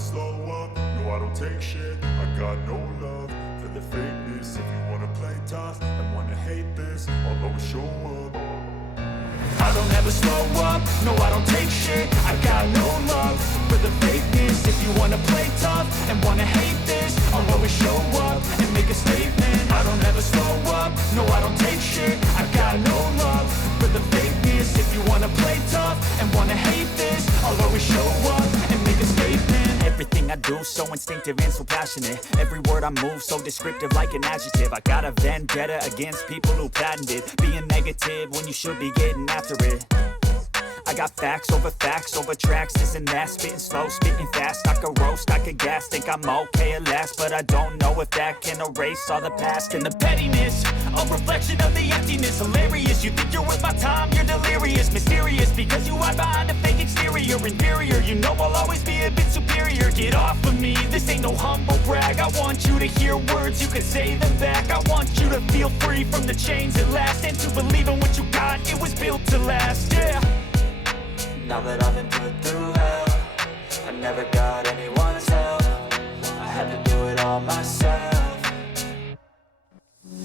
slow up, no I don't take shit. I got no love for the fakeness. If you wanna play tough and wanna hate this, I'll always show up. I don't ever slow up, no I don't take shit. I got no love for the fakeness. If you wanna play tough and wanna hate this, I'll always show up and make a statement. I don't ever slow up, no I don't take shit. I got no love for the fakeness. If you wanna play tough and wanna hate this, I'll always show up and make a statement. Everything I do so instinctive and so passionate. Every word I move so descriptive like an adjective. I got a vendetta against people who patented being negative when you should be getting after it. I got facts over tracks, this and that. Spitting slow, spitting fast. I could roast, I could gas. Think I'm okay at last, but I don't know if that can erase all the past. And the pettiness, a reflection of the emptiness. Hilarious, you think you're worth my time, you're delirious. Mysterious, because you hide behind a fake exterior. Inferior, you know I'll always be a bit superior. Get off of me, this ain't no humble brag. I want you to hear words, you can say them back. I want you to feel free from the chains at last, and to believe in what you got, it was built to last, yeah. Now that I've been put through hell, I never got anyone's help. I had to do it all myself.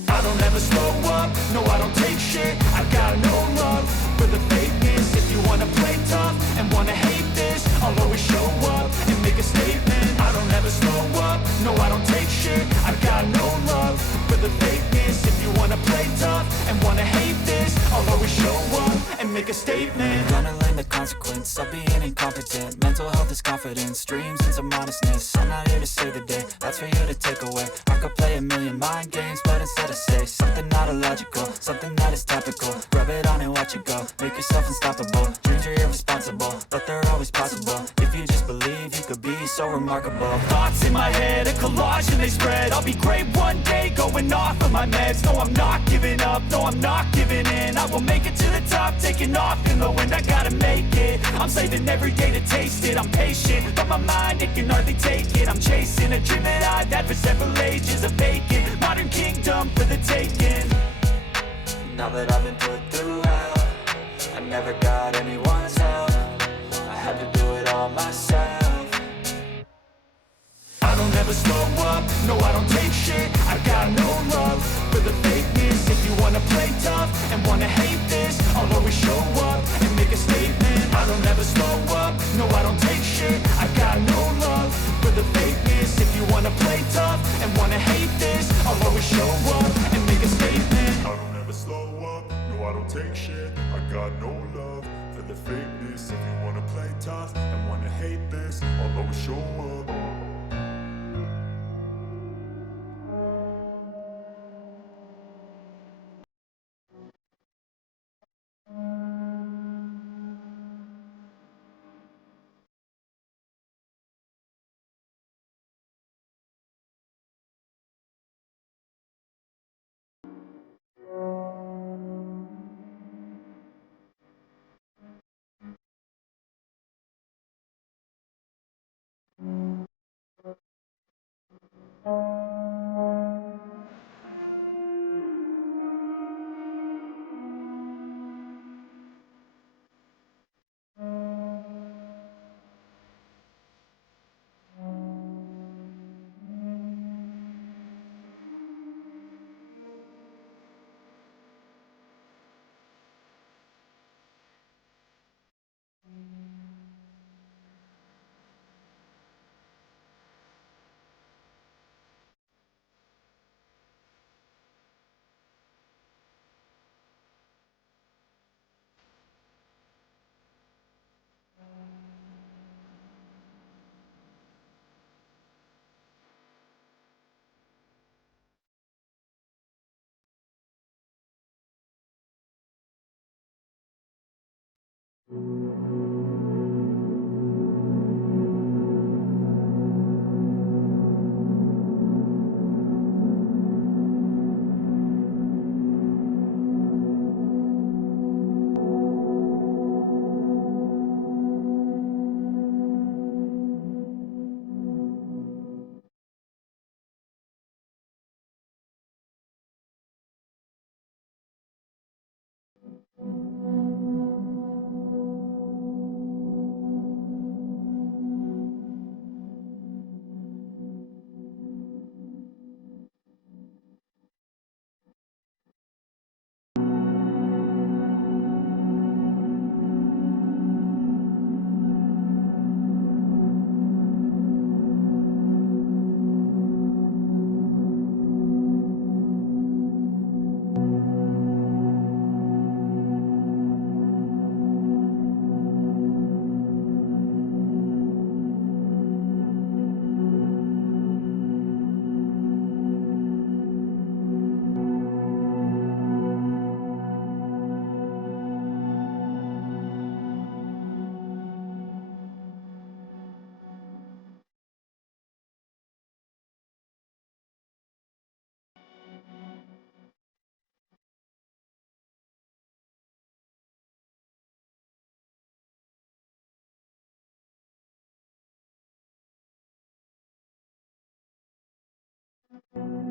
I don't ever slow up, no I don't take shit. I got no love for the fakeness. If you wanna play tough and wanna hate this, I'll always show up and make a statement. I don't ever slow up, no I don't take shit. I got no love for the fakeness. If you wanna play tough and wanna hate this, I'll always show up and make a statement. Gonna learn the consequence of being incompetent. Mental health is confidence, dreams and some honestness. I'm not here to save the day, that's for you to take away. I could play a million mind games, but instead I say something not illogical, something that is topical. Rub it on and watch it go, make yourself unstoppable. Dreams are irresponsible, but they're always possible. If you just believe, you could be so remarkable. Thoughts in my head, a collage and they spread. I'll be great one day, going off of my meds. No, I'm not giving up, no, I'm not giving in. I will make it to the top, taking off in the wind. I gotta make it, I'm saving every day to taste it. I'm patient, but my mind, it can hardly take it. I'm chasing a dream that I've had for several ages. A vacant, modern kingdom for the taking. Now that I've been put through hell, I never got anyone's help. I had to do it all myself. I don't ever slow up, no I don't take shit. I got no love for the fakeness. If you wanna play tough and wanna hate this, I'll always show up and make a statement. I don't ever slow up, no I don't take shit. I got no love for the fakeness. If you wanna play tough and wanna hate this, I'll always show up and make a statement. I don't ever slow up, no I don't take shit. I got no love for the fakeness. If you wanna play tough and wanna hate this, I'll always show up. you.